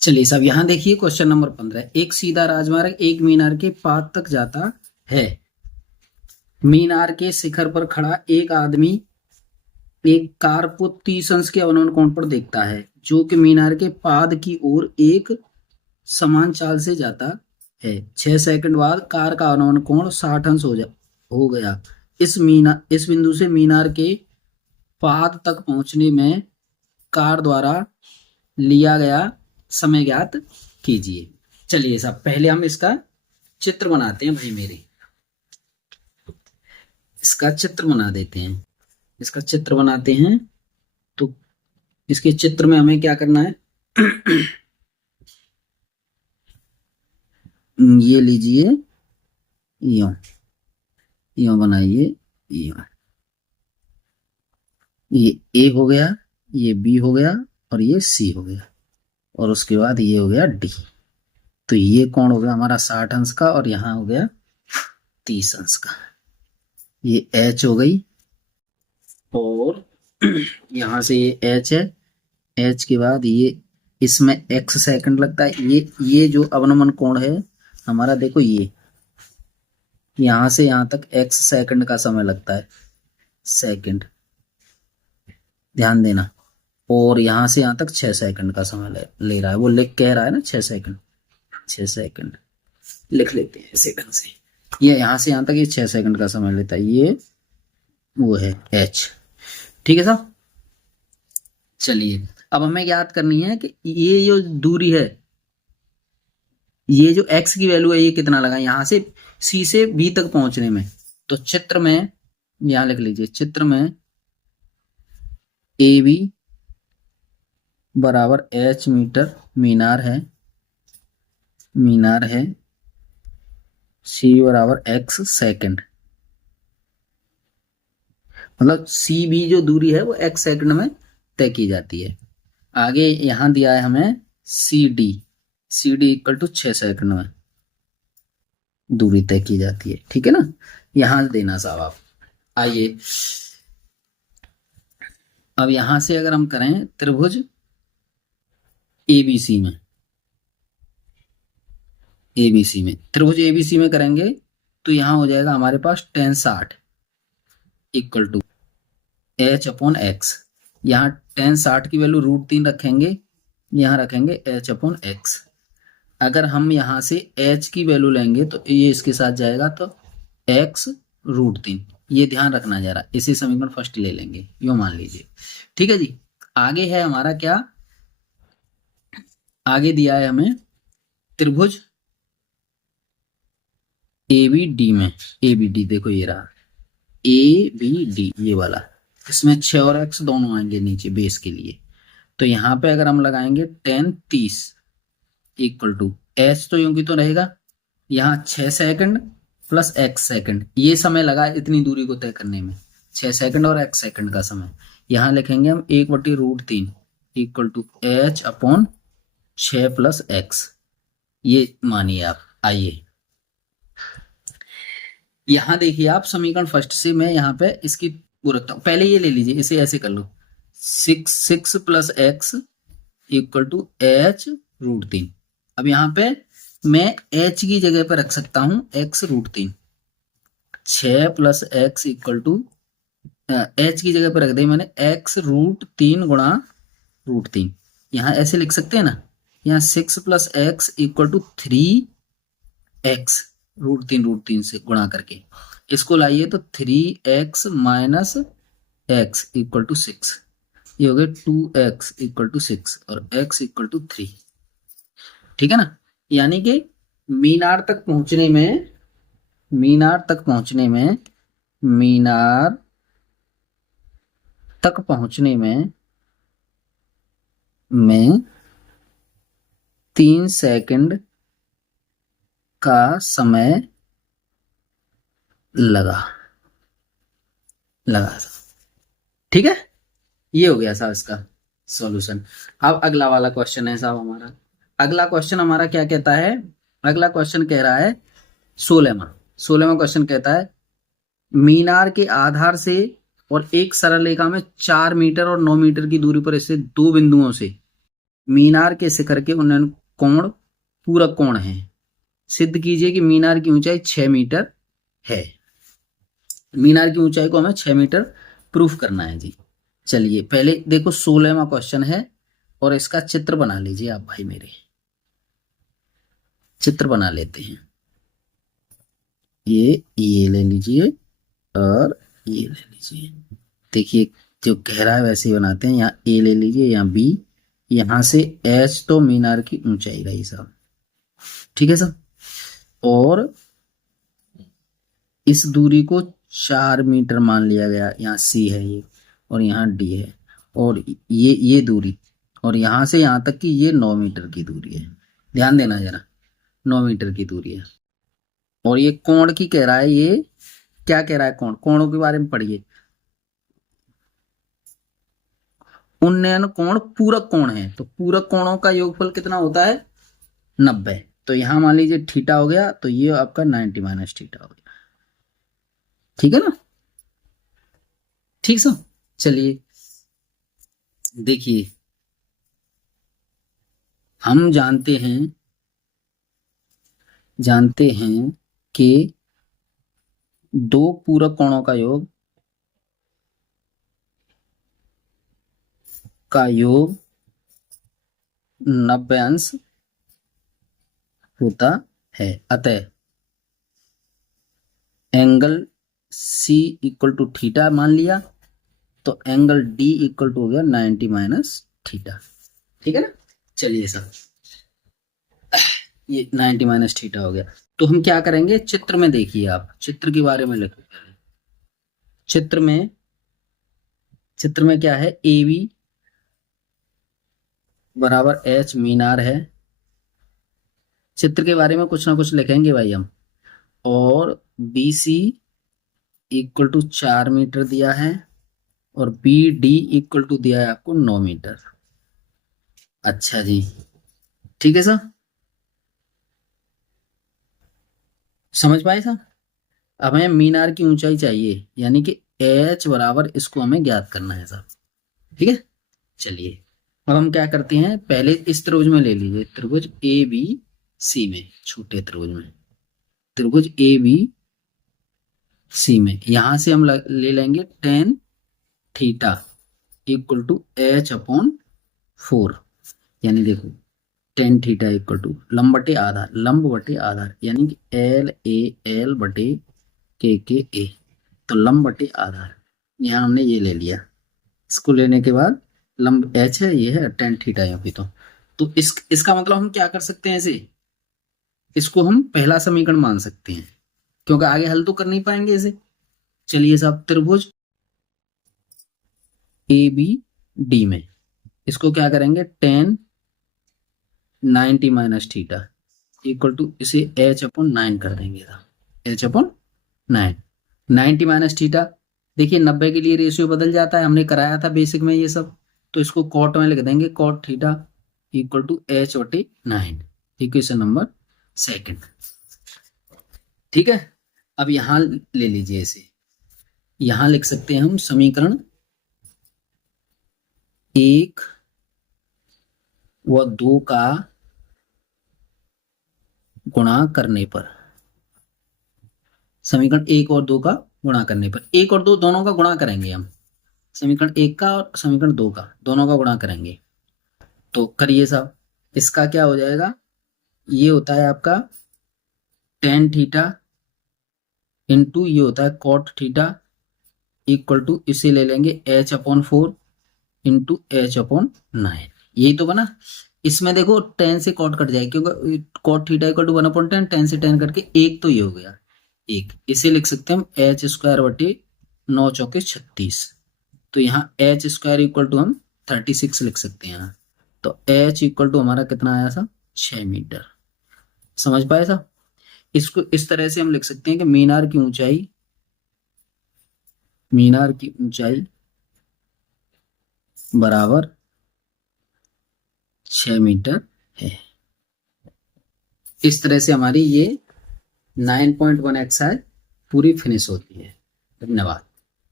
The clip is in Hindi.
चलिए साहब, यहाँ देखिए क्वेश्चन नंबर 15। एक सीधा राजमार्ग एक मीनार के पाद तक जाता है। मीनार के शिखर पर खड़ा एक आदमी एक कार को 30 अंश के अवनमन कोण पर देखता है, जो कि मीनार के पाद की ओर एक समान चाल से जाता है। 6 सेकंड बाद कार का अवनमन कोण 60 अंश हो गया। इस बिंदु से मीनार के पाद तक पहुंचने में कार द्वारा लिया गया समय ज्ञात कीजिए। चलिए साहब, पहले हम इसका चित्र बनाते हैं भाई मेरे। इसका चित्र बना देते हैं। इसका चित्र बनाते हैं तो इसके चित्र में हमें क्या करना है ये लीजिए, यूं बनाइए। ये ए हो गया, ये बी हो गया और ये सी हो गया, और उसके बाद ये हो गया डी। तो ये कौन हो गया हमारा 60 अंश का, और यहां हो गया 30 अंश का। ये एच हो गई, और यहां से ये एच है। एच के बाद ये, इसमें एक्स सेकंड लगता है। ये जो अवनमन कोण है हमारा, देखो ये यहां से यहां तक एक्स सेकंड का समय लगता है, सेकंड, ध्यान देना। और यहां से यहां तक 6 सेकंड का समय ले रहा है। वो लिख कह रहा है ना 6 सेकंड, 6 सेकंड लिख लेते हैं ऐसे ढंग से। ये यहां से यहां तक ये 6 सेकंड का समय लेता है। ये वो है एच। ठीक है साहब। चलिए, अब हमें याद करनी है कि ये जो दूरी है, ये जो x की वैल्यू है, ये कितना लगा यहां से c से b तक पहुंचने में। तो चित्र में यहां लिख लीजिए, चित्र में AB बराबर h मीटर मीनार है, c बराबर x सेकंड। मतलब सी भी जो दूरी है वो x सेकंड में तय की जाती है। आगे यहां दिया है हमें C D equal to 6 second में दूरी तय की जाती है। ठीक है ना, यहां देना साहब आप। आइए अब यहां से अगर हम करें त्रिभुज एबीसी में त्रिभुज एबीसी में करेंगे तो यहां हो जाएगा हमारे पास tan 60 equal to h upon X. यहाँ tan 60 की वैल्यू √3 रखेंगे, यहाँ रखेंगे h अपॉन एक्स। अगर हम यहाँ से h की वैल्यू लेंगे तो ये इसके साथ जाएगा, तो x √3। ये ध्यान रखना जरा, इसी समीकरण फर्स्ट ले लेंगे, यूं मान लीजिए। ठीक है जी। आगे है हमारा क्या, आगे दिया है हमें त्रिभुज ABD में। ABD देखो ये रहा ABD, ये वाला। इसमें 6 और x दोनों आएंगे नीचे बेस के लिए। तो यहाँ पे अगर हम लगाएंगे tan 30 इक्वल टू h तो यूं की तो रहेगा, यहाँ 6 सेकंड प्लस x सेकंड। ये समय लगा इतनी दूरी को तय करने में, 6 सेकंड और x सेकंड का समय। यहाँ लिखेंगे हम 1/√3 equal to h upon 6 plus x। ये मानिए आप। आइए यहां देखिए आप, समीकरण फर्स्ट से मैं यहाँ पे इसकी वो रखता हूं। पहले ये ले लीजिए, इसे ऐसे कर लो, 6 plus X equal to h√3। अब यहाँ पे मैं h की जगह पे रख सकता हूं x√3। 6 plus X equal to h की जगह पे रख दी मैंने x√3 गुणा √3। यहाँ ऐसे लिख सकते हैं ना, यहाँ 6 plus X equal to 3x √3 से गुणा करके इसको लाइए तो 3x minus x equal to 6। ये हो गया 2x इक्वल टू 6 और x इक्वल टू 3। ठीक है ना, यानी कि मीनार तक पहुंचने में 3 सेकंड का समय लगा। ठीक है, ये हो गया साहब इसका सॉल्यूशन। अब अगला वाला क्वेश्चन है साहब हमारा। अगला क्वेश्चन हमारा क्या कहता है, अगला क्वेश्चन कह रहा है 16वां क्वेश्चन कहता है, मीनार के आधार से और एक सरल रेखा में 4 मीटर और 9 मीटर की दूरी पर स्थित दो बिंदुओं से मीनार के शिखर के उन्नयन कोण पूरक कोण है। सिद्ध कीजिए कि मीनार की ऊंचाई 6 मीटर है। मीनार की ऊंचाई को हमें 6 मीटर प्रूफ करना है जी। चलिए पहले देखो 16वां क्वेश्चन है और इसका चित्र बना लीजिए आप भाई मेरे। चित्र बना लेते हैं। ये ले लीजिए और ये ले लीजिए। देखिए जो कह रहा है वैसे ही बनाते हैं। यहाँ ए ले लीजिए, यहाँ बी, यहाँ से एच तो मीनार की ऊंचाई रही साहब। ठीक है सर। और इस दूरी को 4 मीटर मान लिया गया। यहाँ सी है ये और यहाँ डी है और ये दूरी और यहाँ से यहाँ तक की ये 9 मीटर की दूरी है। ध्यान देना जरा, 9 मीटर की दूरी है। और ये कोण की कह रहा है, ये क्या कह रहा है, कोण, कोणों के बारे में पढ़िए। उन्नयन कोण पूरक कोण है तो पूरक कोणों का योगफल कितना होता है, 90। तो यहां मान लीजिए थीटा हो गया तो ये आपका 90 माइनस थीटा हो गया। ठीक है ना। ठीक सर। चलिए देखिए हम जानते हैं कि दो पूरक कोणों का योग 90 अंश होता है। अतः angle C equal to theta मान लिया तो एंगल D इक्वल टू हो गया 90 माइनस थीटा। ठीक है ना। चलिए सर ये 90 माइनस थीटा हो गया। तो हम क्या करेंगे, चित्र में देखिए, आप चित्र के बारे में लिखो। चित्र में क्या है, ए बी बराबर एच मीनार है। चित्र के बारे में कुछ ना कुछ लिखेंगे भाई हम। और B C equal to 4 metre दिया है और बी डी इक्वल टू दिया है आपको 9 मीटर। अच्छा जी, ठीक है सर, समझ पाए सर। अब हमें मीनार की ऊंचाई चाहिए यानी कि एच बराबर इसको हमें ज्ञात करना है सर। ठीक है। चलिए अब हम क्या करते हैं, पहले इस त्रिभुज में ले लीजिए, त्रिभुज ए बी सी में, छोटे त्रिभुज में, त्रिभुज ए बी सी में यहां से हम ले लेंगे tan theta equal to H upon 4। यानी देखो tan थीटा इक्वल टू लंब बटे आधार, लंब बटे आधार यानी कि एल ए एल बटे के ए। तो लंब बटे आधार यहाँ हमने ये ले लिया। इसको लेने के बाद लंब एच है, ये है tan थीटा यहाँ पे। तो इसका मतलब हम क्या कर सकते हैं, इसे इसको हम पहला समीकरण मान सकते हैं क्योंकि आगे हल तो कर नहीं पाएंगे इसे। चलिए साहब त्रिभुज ए बी डी में इसको क्या करेंगे, tan 90 minus theta equal to इसे h अपॉन 9 कर देंगे, h अपॉन 9। 90 माइनस थीटा, देखिए 90 के लिए रेशियो बदल जाता है, हमने कराया था बेसिक में ये सब। तो इसको कॉट में लिख देंगे, cot theta equal to h बटे 9। Equation number 2। ठीक है। अब यहां ले लीजिए इसे, यहां लिख सकते हैं हम समीकरण 1 व 2 का गुणा करने पर, समीकरण 1 और 2 का गुणा करने पर, 1 और 2 दोनों का गुणा करेंगे हम, समीकरण 1 का और समीकरण 2 का दोनों का गुणा करेंगे। तो करिए साहब, इसका क्या हो जाएगा, ये होता है आपका tan थीटा इंटू ये होता है cot थीटा इक्वल टू इसे ले लेंगे h upon 4 into H upon 9। यही तो बना। इसमें देखो tan से cot कट जाएगा क्योंकि cot theta equal to 1/10, tan से tan कट के एक तो ये हो गया एक। इसे लिख सकते हैं हम एच स्क्वायर बटे 9 चौके 36। तो यहाँ एच स्क्वायर इक्वल टू हम 36 लिख सकते हैं यहाँ। तो एच इक्वल टू हमारा कितना आया था, 6 मीटर। समझ पाए साहब। इसको इस तरह से हम लिख सकते हैं कि मीनार की ऊंचाई बराबर 6 मीटर है। इस तरह से हमारी ये 9.1 एक्सरसाइज पूरी फिनिश होती है। धन्यवाद।